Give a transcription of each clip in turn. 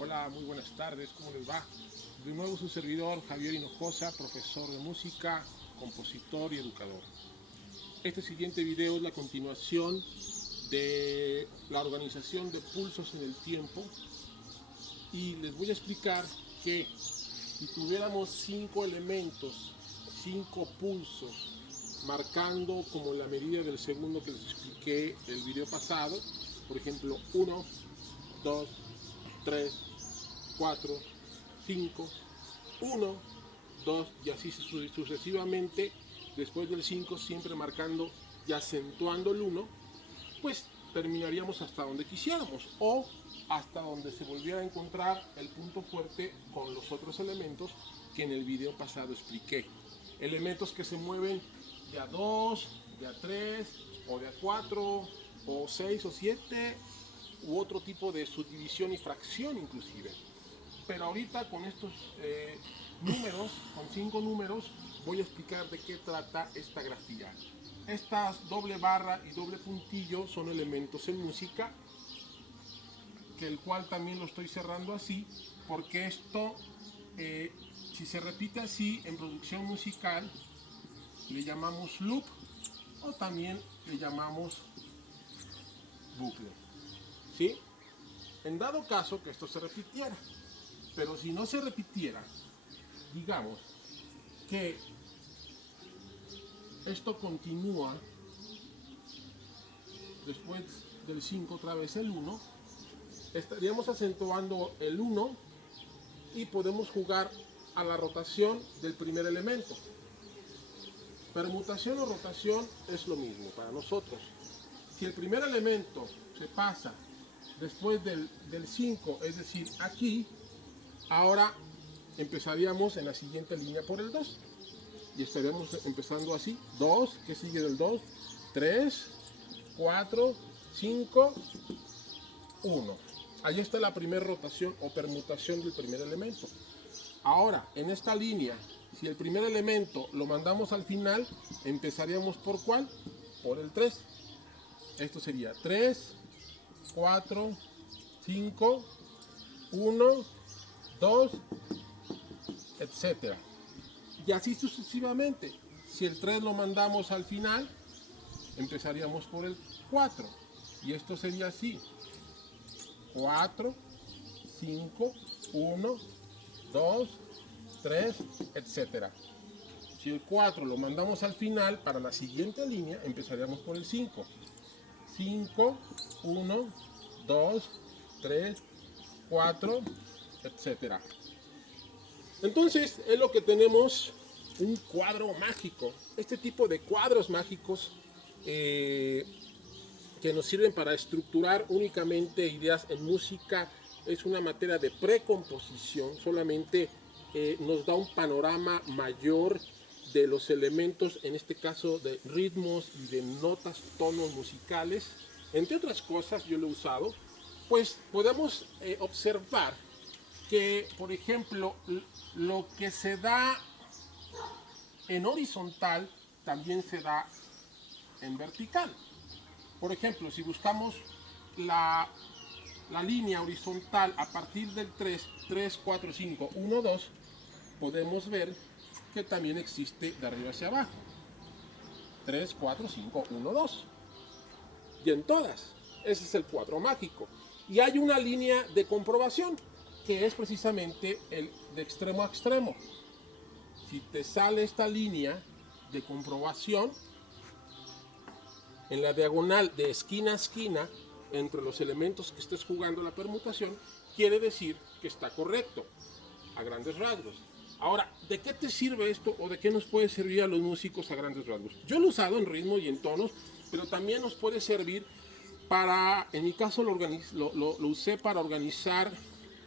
Hola, muy buenas tardes, ¿cómo les va? De nuevo su servidor Javier Hinojosa, profesor de música, compositor y educador. Este siguiente video es la continuación de la organización de pulsos en el tiempo y les voy a explicar que si tuviéramos 5 elementos, 5 pulsos, marcando como la medida del segundo que les expliqué el video pasado, por ejemplo 1, 2, 3, 4, 5, 1, 2 y así sucesivamente, después del 5 siempre marcando y acentuando el 1, pues terminaríamos hasta donde quisiéramos o hasta donde se volviera a encontrar el punto fuerte con los otros elementos que en el video pasado expliqué. Elementos que se mueven de a 2, de a 3 o de a 4 o 6 o 7 u otro tipo de subdivisión y fracción inclusive. Pero ahorita con estos números, con 5 números, voy a explicar de qué trata esta grafía. Estas doble barra y doble puntillo son elementos en música, que el cual también lo estoy cerrando así, porque esto, si se repite así en producción musical, le llamamos loop o también le llamamos bucle. ¿Sí? En dado caso que esto se repitiera, pero si no se repitiera, digamos que esto continúa después del 5 otra vez el 1, estaríamos acentuando el 1 y podemos jugar a la rotación del primer elemento. Permutación o rotación es lo mismo para nosotros. Si el primer elemento se pasa después del 5, es decir, aquí, ahora empezaríamos en la siguiente línea por el 2. Y estaríamos empezando así. 2, que sigue del 2, 3, 4, 5, 1. Ahí está la primera rotación o permutación del primer elemento. Ahora, en esta línea, si el primer elemento lo mandamos al final, empezaríamos ¿por cuál? Por el 3. Esto sería 3, 4, 5, 1, 2, etcétera. Y así sucesivamente. Si el 3 lo mandamos al final, empezaríamos por el 4. Y esto sería así. 4, 5, 1, 2, 3, etcétera. Si el 4 lo mandamos al final, para la siguiente línea, empezaríamos por el 5. 5, 1, 2, 3, 4, etcétera. Entonces es lo que tenemos, un cuadro mágico. Este tipo de cuadros mágicos que nos sirven para estructurar únicamente ideas en música es una materia de precomposición. Solamente nos da un panorama mayor de los elementos, en este caso de ritmos y de notas, tonos musicales. Entre otras cosas yo lo he usado, pues podemos observar que, por ejemplo, lo que se da en horizontal también se da en vertical. Por ejemplo, si buscamos la línea horizontal a partir del 3, 3, 4, 5, 1, 2, podemos ver que también existe de arriba hacia abajo. 3, 4, 5, 1, 2. Y en todas. Ese es el cuadro mágico. Y hay una línea de comprobación, que es precisamente el de extremo a extremo. Si te sale esta línea de comprobación, en la diagonal de esquina a esquina, entre los elementos que estés jugando la permutación, quiere decir que está correcto, a grandes rasgos. Ahora, ¿de qué te sirve esto o de qué nos puede servir a los músicos a grandes rasgos? Yo lo he usado en ritmo y en tonos, pero también nos puede servir para, en mi caso lo usé para organizar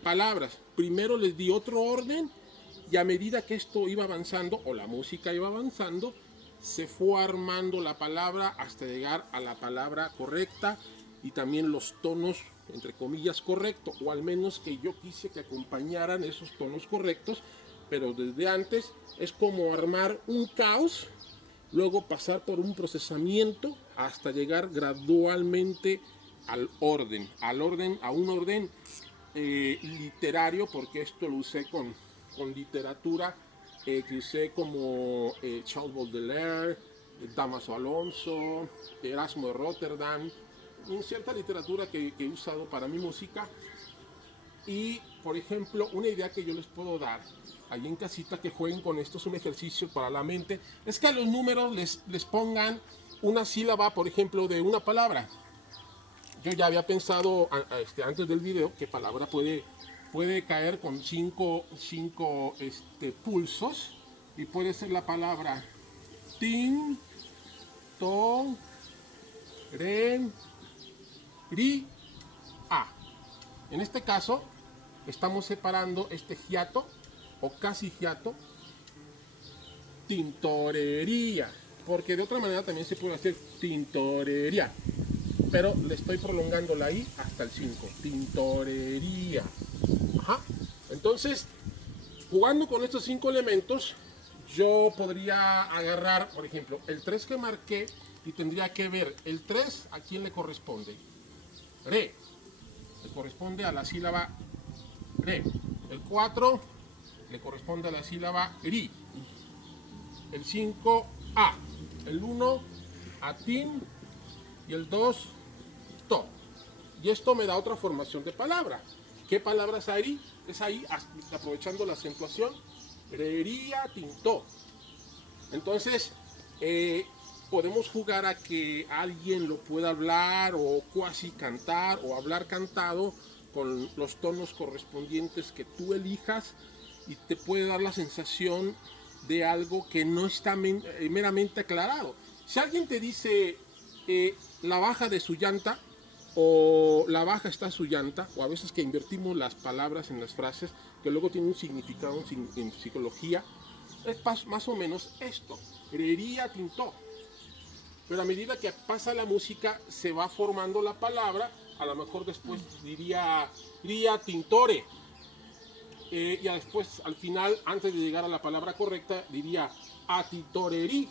palabras. Primero les di otro orden y a medida que esto iba avanzando, o la música iba avanzando, se fue armando la palabra hasta llegar a la palabra correcta y también los tonos, entre comillas, correctos, o al menos que yo quise que acompañaran esos tonos correctos, pero desde antes es como armar un caos, luego pasar por un procesamiento hasta llegar gradualmente a un orden literario, porque esto lo usé con literatura, que usé como Charles Baudelaire, Damaso Alonso, Erasmo de Rotterdam, en cierta literatura que he usado para mi música. Y, por ejemplo, una idea que yo les puedo dar ahí en casita, que jueguen con esto, es un ejercicio para la mente, es que a los números les pongan una sílaba, por ejemplo, de una palabra. Yo ya había pensado antes del video qué palabra puede caer con cinco pulsos, y puede ser la palabra tin, to, ren, ri, a. En este caso estamos separando este hiato o casi hiato, tintorería, porque de otra manera también se puede hacer tintorería, pero le estoy prolongando la I hasta el 5, tintorería. Ajá. Entonces, jugando con estos 5 elementos, yo podría agarrar, por ejemplo, el 3 que marqué, y tendría que ver el 3 a quién le corresponde. Re, le corresponde a la sílaba re. El 4 le corresponde a la sílaba ri. El 5 a. El 1 a tin. Y el 2 to. Y esto me da otra formación de palabra. ¿Qué palabras hay? Es ahí, aprovechando la acentuación, rería, tintó. Entonces, podemos jugar a que alguien lo pueda hablar o cuasi cantar o hablar cantado con los tonos correspondientes que tú elijas, y te puede dar la sensación de algo que no está meramente aclarado. Si alguien te dice la baja de su llanta, o la baja está su llanta, o a veces que invertimos las palabras en las frases, que luego tienen un significado en psicología, es más o menos esto, rería, tintó. Pero a medida que pasa la música se va formando la palabra. A lo mejor después diría tintore, y después al final, antes de llegar a la palabra correcta, diría atitorerí.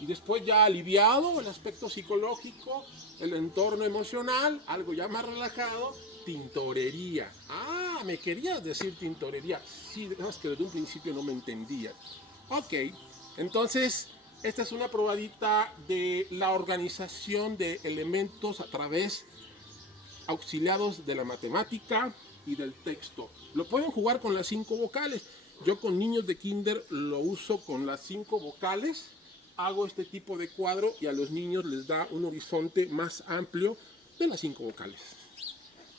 Y después, ya aliviado el aspecto psicológico, el entorno emocional, algo ya más relajado, tintorería. Ah, me querías decir tintorería. Sí, es que desde un principio no me entendía. Ok, entonces esta es una probadita de la organización de elementos a través auxiliados de la matemática y del texto. Lo pueden jugar con las 5 vocales. Yo con niños de kinder lo uso con las 5 vocales. Hago este tipo de cuadro y a los niños les da un horizonte más amplio de las 5 vocales.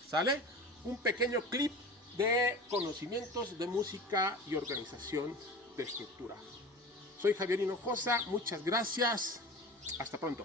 ¿Sale? Un pequeño clip de conocimientos de música y organización de estructura. Soy Javier Hinojosa, muchas gracias. Hasta pronto.